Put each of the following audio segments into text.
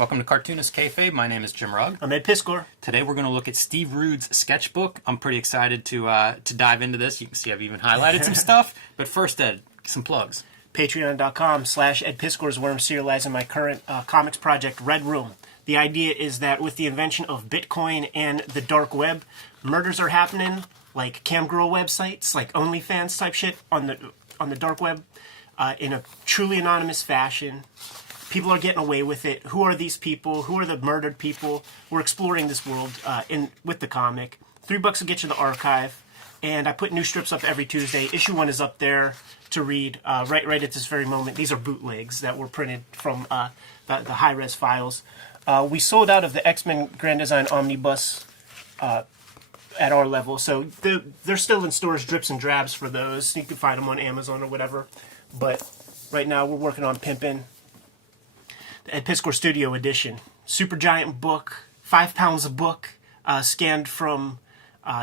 Welcome to Cartoonist Kayfabe. My name is Jim Rugg. I'm Ed Piskor. Today we're going to look at Steve Rude's Sketchbook. I'm pretty excited to dive into this. You can see I've even highlighted some stuff. But first, Ed, some plugs. Patreon.com/Ed Piskor is where I'm serializing my current comics project, Red Room. The idea is that with the invention of Bitcoin and the dark web, murders are happening like camgirl websites, like OnlyFans type shit on the dark web, in a truly anonymous fashion. People are getting away with it. Who are these people? Who are the murdered people? We're exploring this world with the comic. $3 will get you the archive. And I put new strips up every Tuesday. Issue 1 is up there to read right at this very moment. These are bootlegs that were printed from the high-res files. We sold out of the X-Men Grand Design Omnibus at our level. So they're still in stores, drips and drabs for those. You can find them on Amazon or whatever. But right now we're working on pimping the Ed Piskor Studio Edition. Super giant book, 5 pounds a book, scanned from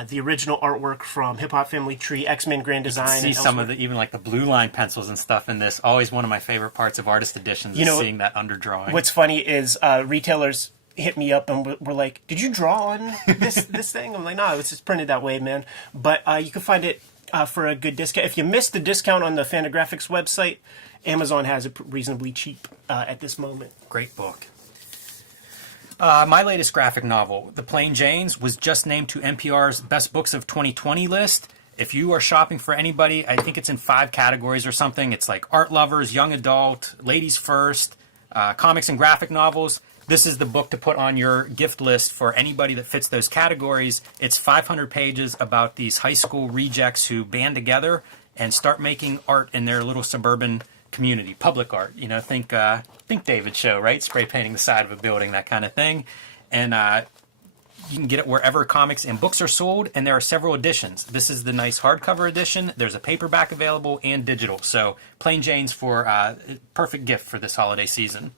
the original artwork from Hip Hop Family Tree, X-Men Grand Design. You see some of the, even like the blue line pencils and stuff in this. Always one of my favorite parts of artist editions is seeing that underdrawing. What's funny is retailers hit me up and were like, "Did you draw on this thing?" I'm like, "No, it was just printed that way, man." But you can find it for a good discount. If you missed the discount on the Fantagraphics website, Amazon has it reasonably cheap at this moment. Great book. My latest graphic novel, The Plain Janes, was just named to NPR's Best Books of 2020 list. If you are shopping for anybody, I think it's in 5 categories or something. It's like art lovers, young adult, ladies first, comics and graphic novels. This is the book to put on your gift list for anybody that fits those categories. It's 500 pages about these high school rejects who band together and start making art in their little suburban community, public art. You know, think David Show, right? Spray painting the side of a building, that kind of thing. And you can get it wherever comics and books are sold, and there are several editions. This is the nice hardcover edition. There's a paperback available and digital. So Plain Janes for perfect gift for this holiday season,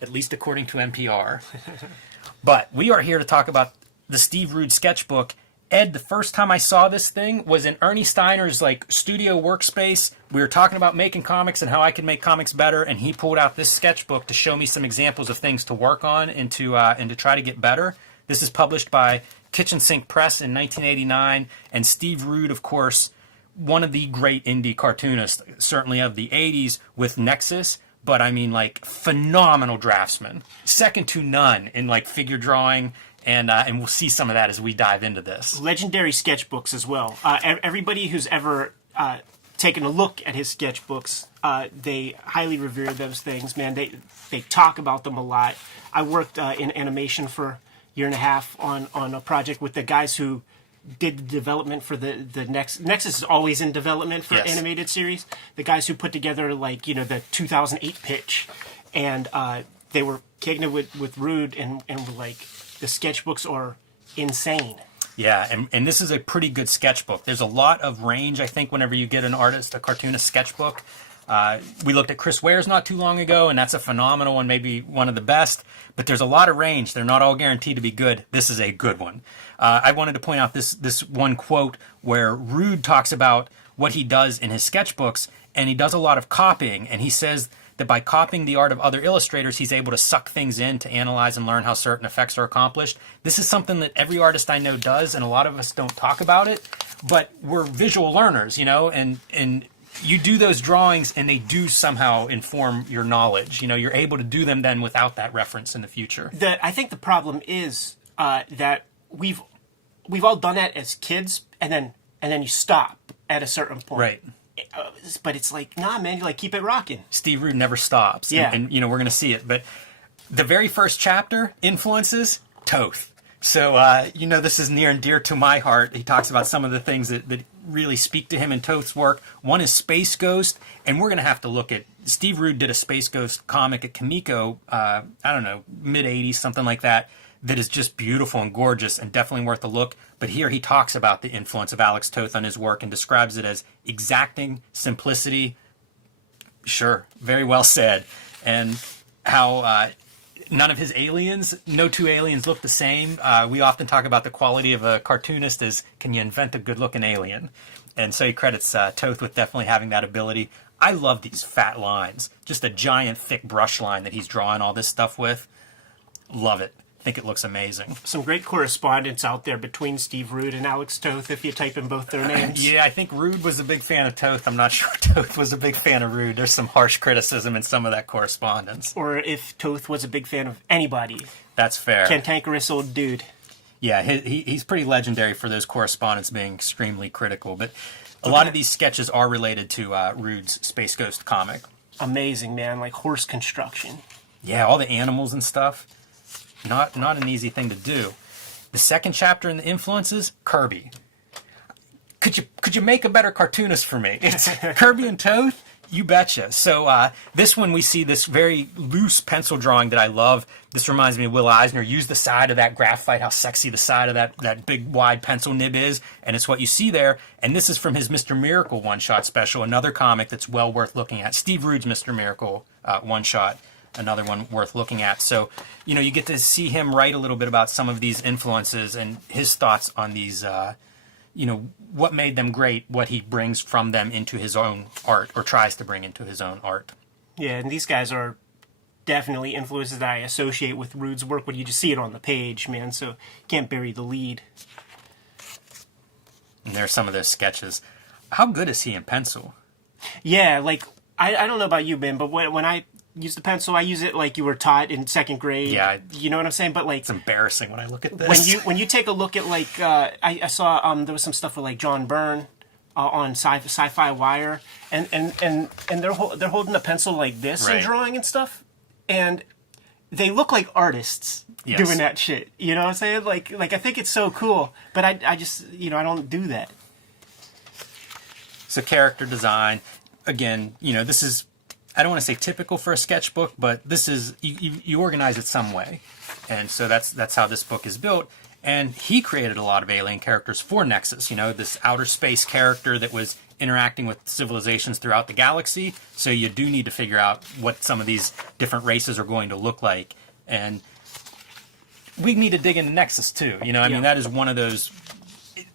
at least according to NPR. But we are here to talk about the Steve Rude sketchbook. Ed, the first time I saw this thing was in Ernie Steiner's studio workspace. We were talking about making comics and how I could make comics better, and he pulled out this sketchbook to show me some examples of things to work on and to try to get better. This is published by Kitchen Sink Press in 1989, and Steve Rude, of course, one of the great indie cartoonists, certainly of the 80s, with Nexus. But I mean, phenomenal draftsman, second to none in figure drawing. And we'll see some of that as we dive into this. Legendary sketchbooks as well. Everybody who's ever taken a look at his sketchbooks, they highly revere those things, man. They talk about them a lot. I worked in animation for a year and a half on a project with the guys who did the development for the Nexus is always in development for animated series. The guys who put together the 2008 pitch, and they were kicking it with Rude and were like, the sketchbooks are insane. Yeah, and this is a pretty good sketchbook. There's a lot of range, I think, whenever you get a cartoonist sketchbook. We looked at Chris Ware's not too long ago, and that's a phenomenal one, maybe one of the best. But there's a lot of range. They're not all guaranteed to be good. This is a good one. I wanted to point out this one quote where Rude talks about what he does in his sketchbooks, and he does a lot of copying, and he says that by copying the art of other illustrators, he's able to suck things in to analyze and learn how certain effects are accomplished. This is something that every artist I know does, and a lot of us don't talk about it, but we're visual learners, and you do those drawings and they do somehow inform your knowledge. You're able to do them then without that reference in the future. I think the problem is that we've all done that as kids, and then you stop at a certain point. Right. But it's nah, man, you keep it rocking. Steve Rude never stops. Yeah. And we're going to see it. But the very first chapter, Influences, Toth. So, this is near and dear to my heart. He talks about some of the things that really speak to him in Toth's work. One is Space Ghost, and we're going to have to look at... Steve Rude did a Space Ghost comic at Kamiko, mid-'80s, something like that is just beautiful and gorgeous and definitely worth a look. But here he talks about the influence of Alex Toth on his work and describes it as exacting simplicity. Sure, very well said. And how none of his aliens, no two aliens look the same. We often talk about the quality of a cartoonist as, can you invent a good-looking alien? And so he credits Toth with definitely having that ability. I love these fat lines. Just a giant, thick brush line that he's drawing all this stuff with. Love it. I think it looks amazing. Some great correspondence out there between Steve Rude and Alex Toth if you type in both their names. Yeah, I think Rude was a big fan of Toth. I'm not sure Toth was a big fan of Rude. There's some harsh criticism in some of that correspondence. Or if Toth was a big fan of anybody. That's fair. Cantankerous old dude. Yeah, he's pretty legendary for those correspondents being extremely critical. But a lot of these sketches are related to Rude's Space Ghost comic. Amazing, man. Like horse construction. Yeah, all the animals and stuff. Not an easy thing to do. The second chapter in the influences, Kirby. Could you make a better cartoonist for me? It's Kirby and Toth. You betcha. So this one we see this very loose pencil drawing that I love. This reminds me of Will Eisner. Use the side of that graphite, how sexy the side of that big wide pencil nib is, and it's what you see there. And this is from his Mr. Miracle one-shot special, another comic that's well worth looking at. Steve Rude's Mr. Miracle one-shot. Another one worth looking at. So, you get to see him write a little bit about some of these influences and his thoughts on these, what made them great, what he brings from them into his own art or tries to bring into his own art. Yeah, and these guys are definitely influences that I associate with Rude's work when you just see it on the page, man. So can't bury the lead. And there's some of those sketches. How good is he in pencil? Yeah, like, I don't know about you, Ben, but when I use the pencil, I use it like you were taught in second grade. Yeah. You know what I'm saying? But like, it's embarrassing when I look at this. When you take a look at like, I saw there was some stuff with like John Byrne on Sci-Fi Wire, and they're holding a pencil like this and drawing and stuff, and they look like artists doing that shit. You know what I'm saying? Like I think it's so cool, but I just I don't do that. So character design, again, this is, I don't want to say typical for a sketchbook, but this is, you organize it some way. And so that's how this book is built. And he created a lot of alien characters for Nexus, this outer space character that was interacting with civilizations throughout the galaxy. So you do need to figure out what some of these different races are going to look like. And we need to dig into Nexus too. I mean, that is one of those,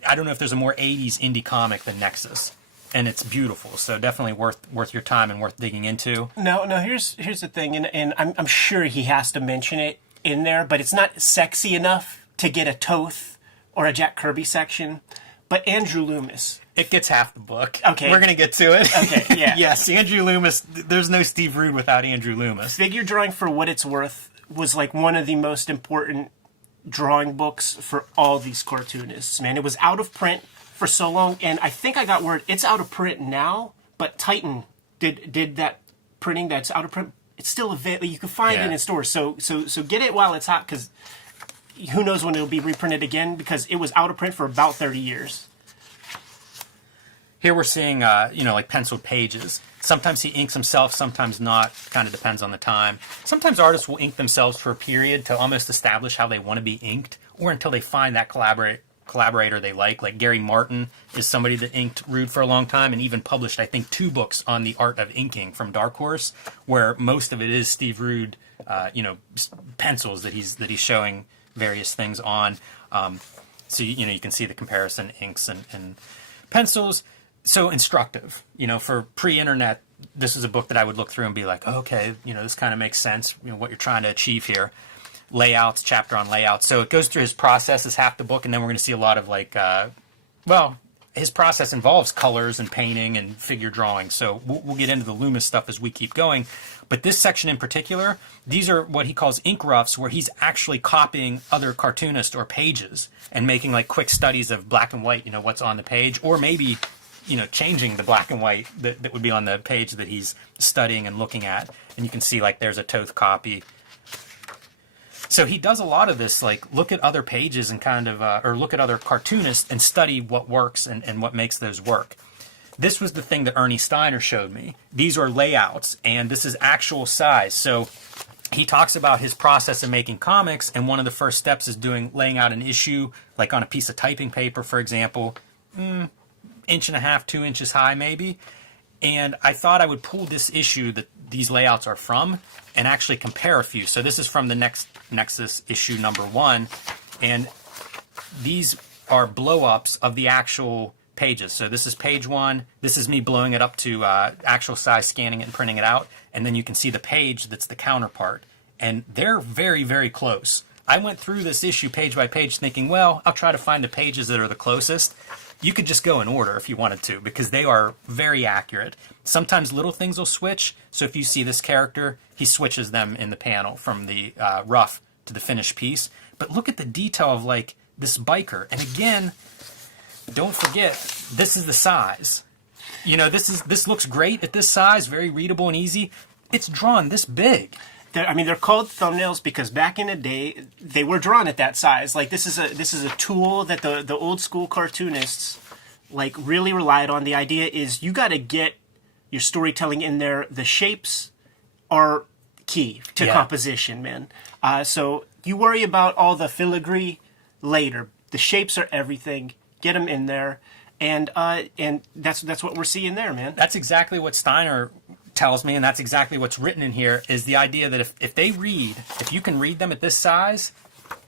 I don't know if there's a more 80s indie comic than Nexus. And it's beautiful, so definitely worth your time and worth digging into. No, here's the thing, and I'm sure he has to mention it in there, but it's not sexy enough to get a Toth or a Jack Kirby section. But Andrew Loomis. It gets half the book. Okay. We're going to get to it. Okay, yeah. Yes, Andrew Loomis, there's no Steve Rude without Andrew Loomis. Figure Drawing for What It's Worth was like one of the most important drawing books for all these cartoonists, man. It was out of print for so long, and I think I got word it's out of print now, but Titan did that printing that's out of print. It's still available. You can find it in stores. So get it while it's hot, because who knows when it'll be reprinted again, because it was out of print for about 30 years. Here we're seeing, like penciled pages. Sometimes he inks himself, sometimes not. Kind of depends on the time. Sometimes artists will ink themselves for a period to almost establish how they want to be inked, or until they find that collaborator they like Gary Martin is somebody that inked Rude for a long time and even published, I think, 2 books on the art of inking from Dark Horse, where most of it is Steve Rude, pencils that he's showing various things on. So you can see the comparison inks and pencils. So instructive, for pre-internet. This is a book that I would look through and be like, okay, this kind of makes sense. What you're trying to achieve here. Layouts, chapter on layouts. So it goes through his process as half the book, and then we're going to see a lot of his process involves colors and painting and figure drawing. So we'll get into the Loomis stuff as we keep going. But this section in particular, these are what he calls ink roughs, where he's actually copying other cartoonists or pages and making like quick studies of black and white, what's on the page, or maybe, changing the black and white that would be on the page that he's studying and looking at. And you can see like there's a Toth copy. So he does a lot of this, like look at other pages and kind of, or look at other cartoonists and study what works and what makes those work. This was the thing that Ernie Steiner showed me. These are layouts, and this is actual size. So he talks about his process of making comics, and one of the first steps is laying out an issue, like on a piece of typing paper, for example, 1.5 inches, 2 inches high maybe. And I thought I would pull this issue, the these layouts are from and actually compare a few. So this is from the Nexus issue #1, and these are blow-ups of the actual pages. So this is page 1. This is me blowing it up to actual size, scanning it and printing it out. And then you can see the page that's the counterpart. And they're very, very close. I went through this issue page by page thinking, well, I'll try to find the pages that are the closest. You could just go in order if you wanted to, because they are very accurate. Sometimes little things will switch. So if you see this character, he switches them in the panel from the rough to the finished piece. But look at the detail of like this biker. And again, don't forget, this is the size. You know, this looks great at this size, very readable and easy. It's drawn this big. They're called thumbnails because back in the day they were drawn at that size. Like this is a tool that the old school cartoonists like really relied on. The idea is you got to get your storytelling in there. The shapes are key to composition, man. So you worry about all the filigree later. The shapes are everything. Get them in there, and that's what we're seeing there, man. That's exactly what Steiner tells me, and that's exactly what's written in here, is the idea that if you can read them at this size,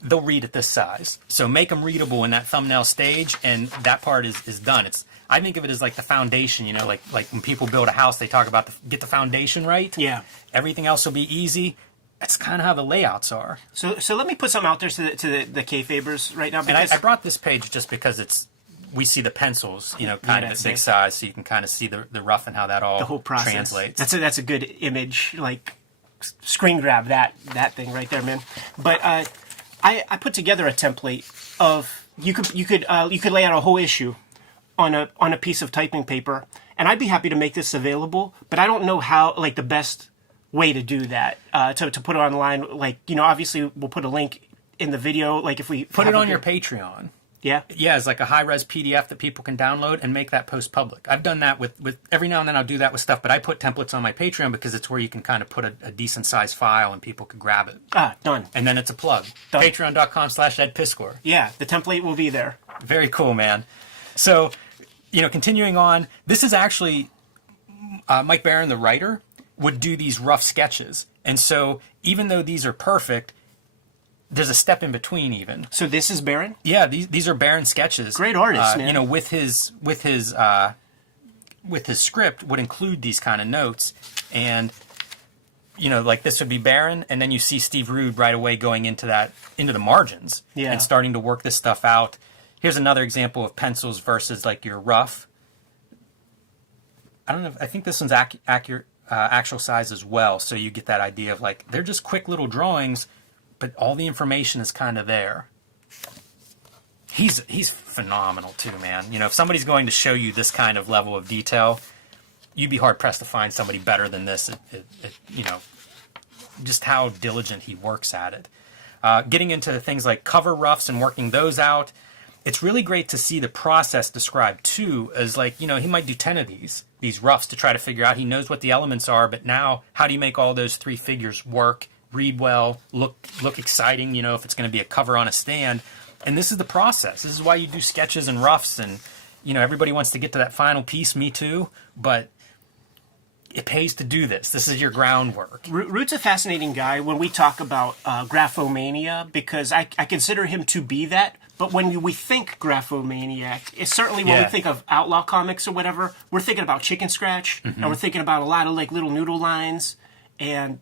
they'll read at this size. So make them readable in that thumbnail stage, and that part is done. I think of it as like the foundation, you know, like when people build a house, they talk about get the foundation right. Yeah. Everything else will be easy. That's kind of how the layouts are. So let me put something out there to the Kayfabers right now. Because and I brought this page just because we see the pencils, you know, kind of at big size, so you can kind of see the rough and how that all the whole process translates. That's a good image, like screen grab that thing right there, man. But I put together a template of you could lay out a whole issue on a piece of typing paper, and I'd be happy to make this available. But I don't know how, like, the best way to do that to put it online. Like, you know, obviously we'll put a link in the video. Like if we put it on your Patreon. Yeah? Yeah, it's like a high-res PDF that people can download and make that post public. I've done that with every now and then I'll do that with stuff, but I put templates on my Patreon because it's where you can kind of put a decent-sized file and people could grab it. Done. And then it's a plug. Done. Patreon.com/EdPiskor. Yeah, the template will be there. Very cool, man. So, you know, continuing on, this is actually Mike Barron, the writer, would do these rough sketches. And so even though these are perfect, there's a step in between even. So this is Barron? Yeah, these are Barron sketches. Great artist, man. You know, with his script would include these kind of notes, and you know, like this would be Barron, and then you see Steve Rude right away going into the margins and starting to work this stuff out. Here's another example of pencils versus like your rough. I don't know. I think this one's accurate, actual size as well. So you get that idea of like they're just quick little drawings, but all the information is kind of there. He's phenomenal too, man. You know, if somebody's going to show you this kind of level of detail, you'd be hard pressed to find somebody better than this. You know, just how diligent he works at it. Getting into things like cover roughs and working those out, it's really great to see the process described too. As like, you know, he might do 10 of these roughs to try to figure out. He knows what the elements are, but now how do you make all those three figures work? Read well, look exciting, you know, if it's going to be a cover on a stand. And this is the process. This is why you do sketches and roughs, and, you know, everybody wants to get to that final piece, me too, but it pays to do this. This is your groundwork. Root's a fascinating guy when we talk about graphomania, because I consider him to be that. But when we think graphomaniac, it's certainly when we think of Outlaw Comics or whatever, we're thinking about Chicken Scratch, and we're thinking about a lot of like little noodle lines and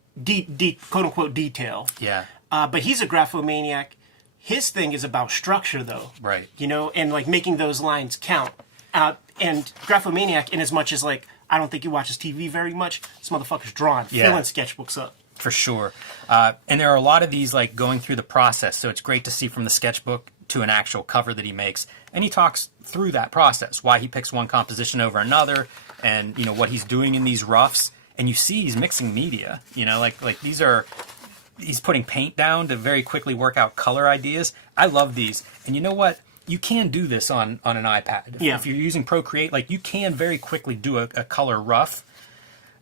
quote-unquote detail. Yeah. But he's a graphomaniac. His thing is about structure, though. Right. You know, and like making those lines count. And graphomaniac, in as much as like, I don't think he watches TV very much, this motherfucker's drawn, filling sketchbooks up. For sure. And there are a lot of these like going through the process, so it's great to see from the sketchbook to an actual cover that he makes. And he talks through that process, why he picks one composition over another, and, you know, what he's doing in these roughs. And you see he's mixing media, you know, like he's putting paint down to very quickly work out color ideas. I love these. And you know what? You can do this on an iPad. If you're using Procreate, like you can very quickly do a color rough.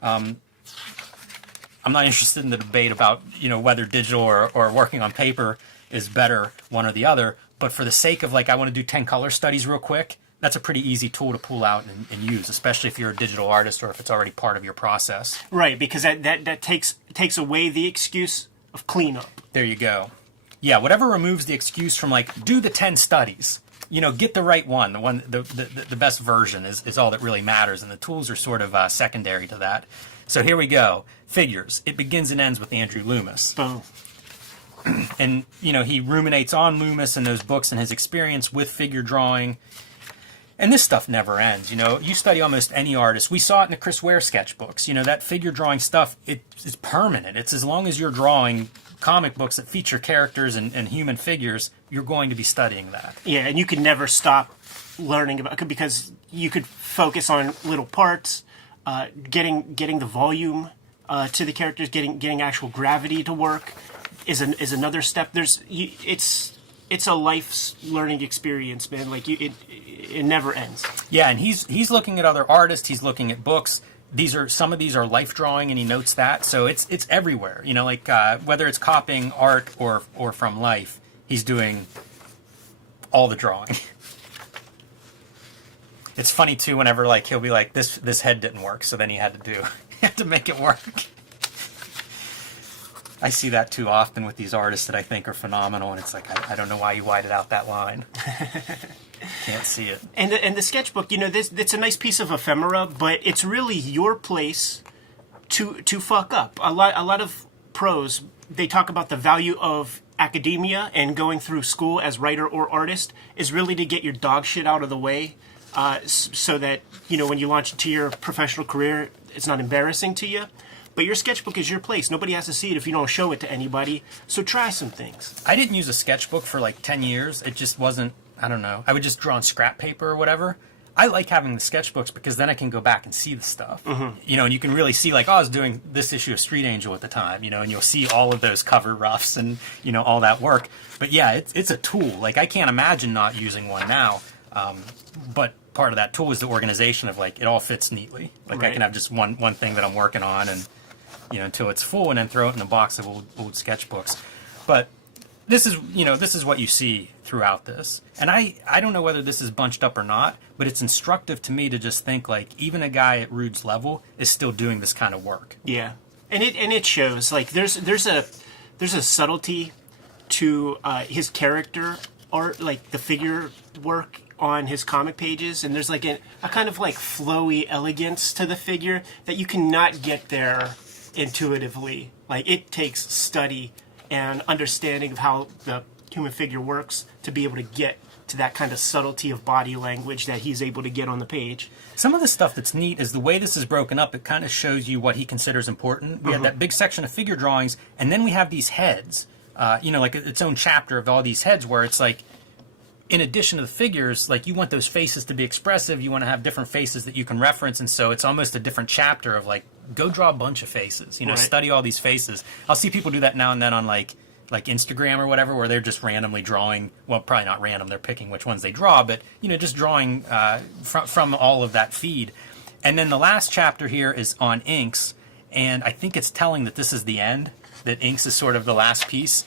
I'm not interested in the debate about, you know, whether digital or working on paper is better, one or the other. But for the sake of like, I want to do 10 color studies real quick, that's a pretty easy tool to pull out and use, especially if you're a digital artist or if it's already part of your process. Right, because that takes away the excuse of cleanup. There you go. Yeah, whatever removes the excuse from like, do the 10 studies. Get the right one. The best version is all that really matters, and the tools are sort of secondary to that. So here we go. Figures. It begins and ends with Andrew Loomis. Boom. And, he ruminates on Loomis and those books and his experience with figure drawing. And this stuff never ends. You study almost any artist. We saw it in the Chris Ware sketchbooks. That figure drawing stuff, it's permanent. It's as long as you're drawing comic books that feature characters and human figures, you're going to be studying that. Yeah, and you could never stop learning about it because you could focus on little parts, getting the volume to the characters, getting actual gravity to work is another step. It's a life's learning experience, man. Like it never ends. Yeah, and he's looking at other artists. He's looking at books. Some of these are life drawing, and he notes that. So it's everywhere. Whether it's copying art or from life, he's doing all the drawing. It's funny too. Whenever he'll be like, this head didn't work, so then he had to make it work. I see that too often with these artists that I think are phenomenal, and it's like I don't know why you whited out that line. Can't see it. And the sketchbook, it's a nice piece of ephemera, but it's really your place to fuck up. A lot of pros, they talk about the value of academia and going through school as writer or artist is really to get your dog shit out of the way, so that when you launch into your professional career, it's not embarrassing to you. But your sketchbook is your place. Nobody has to see it if you don't show it to anybody. So try some things. I didn't use a sketchbook for like 10 years. It just wasn't, I don't know. I would just draw on scrap paper or whatever. I like having the sketchbooks because then I can go back and see the stuff. Mm-hmm. And you can really see like, I was doing this issue of Street Angel at the time, and you'll see all of those cover roughs and, all that work. But yeah, it's a tool. Like I can't imagine not using one now. But part of that tool is the organization of like, it all fits neatly. Like right. I can have just one thing that I'm working on and, until it's full, and then throw it in a box of old sketchbooks. But this is what you see throughout this. And I don't know whether this is bunched up or not, but it's instructive to me to just think like even a guy at Rude's level is still doing this kind of work. Yeah, and it shows. Like there's a subtlety to his character art, like the figure work on his comic pages, and there's like a kind of like flowy elegance to the figure that you cannot get there intuitively. Like it takes study and understanding of how the human figure works to be able to get to that kind of subtlety of body language that he's able to get on the page. Some of the stuff that's neat is the way this is broken up. It kind of shows you what he considers important. We have that big section of figure drawings, and then we have these heads, like its own chapter of all these heads where it's like, in addition to the figures, like you want those faces to be expressive, you want to have different faces that you can reference, and so it's almost a different chapter of like, go draw a bunch of faces, right. Study all these faces. I'll see people do that now and then on like Instagram or whatever, where they're just randomly drawing, well, probably not random, they're picking which ones they draw, but, just drawing from all of that feed. And then the last chapter here is on inks, and I think it's telling that this is the end, that inks is sort of the last piece.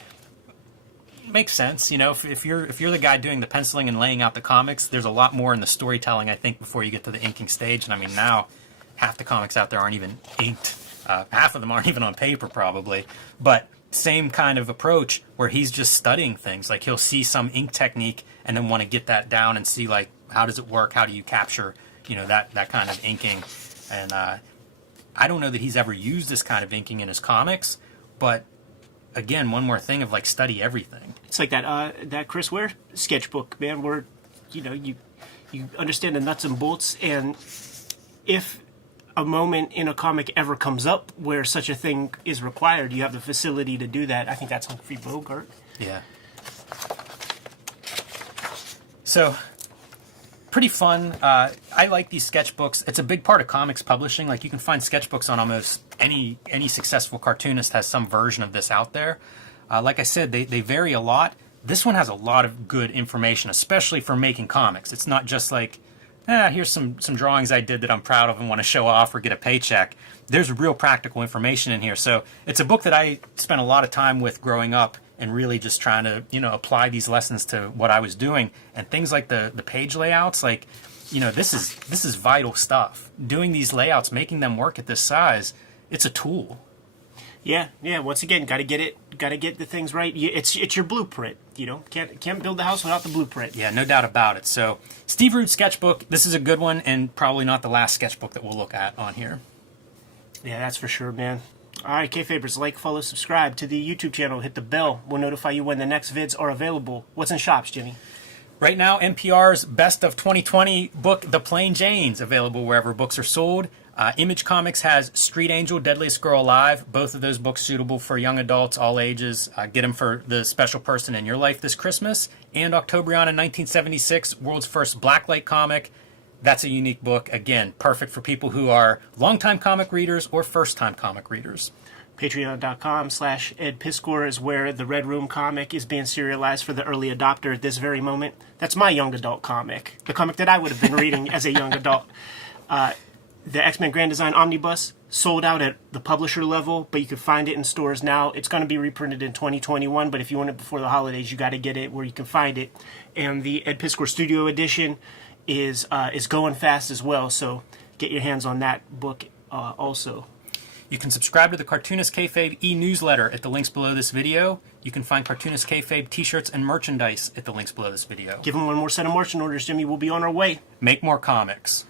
Makes sense, if you're the guy doing the penciling and laying out the comics, there's a lot more in the storytelling, I think, before you get to the inking stage. And I mean, now half the comics out there aren't even inked. Half of them aren't even on paper, probably. But same kind of approach where he's just studying things. Like he'll see some ink technique and then want to get that down and see like, how does it work? How do you capture, that kind of inking? And I don't know that he's ever used this kind of inking in his comics, but again, one more thing of like study everything. It's like that Chris Ware sketchbook, man, where you understand the nuts and bolts, and if a moment in a comic ever comes up where such a thing is required, you have the facility to do that. I think that's Humphrey Bogart. Yeah. So pretty fun. I like these sketchbooks. It's a big part of comics publishing. Like you can find sketchbooks on almost any successful cartoonist has some version of this out there. Like I said, they vary a lot. This one has a lot of good information, especially for making comics. It's not just like, here's some drawings I did that I'm proud of and want to show off or get a paycheck. There's real practical information in here. So it's a book that I spent a lot of time with growing up and really just trying to, apply these lessons to what I was doing. And things like the page layouts, like you know, this is vital stuff. Doing these layouts, making them work at this size, it's a tool. Yeah. Once again, got to get it. Got to get the things right. It's your blueprint. You know, can't build the house without the blueprint. Yeah, no doubt about it. So, Steve Rude's sketchbook. This is a good one, and probably not the last sketchbook that we'll look at on here. Yeah, that's for sure, man. All right, Kayfabers, like, follow, subscribe to the YouTube channel. Hit the bell. We'll notify you when the next vids are available. What's in shops, Jimmy? Right now, NPR's Best of 2020 book, The Plain Janes, available wherever books are sold. Image Comics has Street Angel, Deadliest Girl Alive. Both of those books suitable for young adults, all ages. Get them for the special person in your life this Christmas. And Octobriana 1976, world's first blacklight comic. That's a unique book. Again, perfect for people who are longtime comic readers or first-time comic readers. Patreon.com/Ed Piskor is where the Red Room comic is being serialized for the early adopter at this very moment. That's my young adult comic, the comic that I would have been reading as a young adult. The X-Men Grand Design Omnibus sold out at the publisher level, but you can find it in stores now. It's going to be reprinted in 2021, but if you want it before the holidays, you got to get it where you can find it. And the Ed Piskor Studio Edition is going fast as well, so get your hands on that book also. You can subscribe to the Cartoonist Kayfabe e-newsletter at the links below this video. You can find Cartoonist Kayfabe t-shirts and merchandise at the links below this video. Give them one more set of marching orders, Jimmy. We'll be on our way. Make more comics.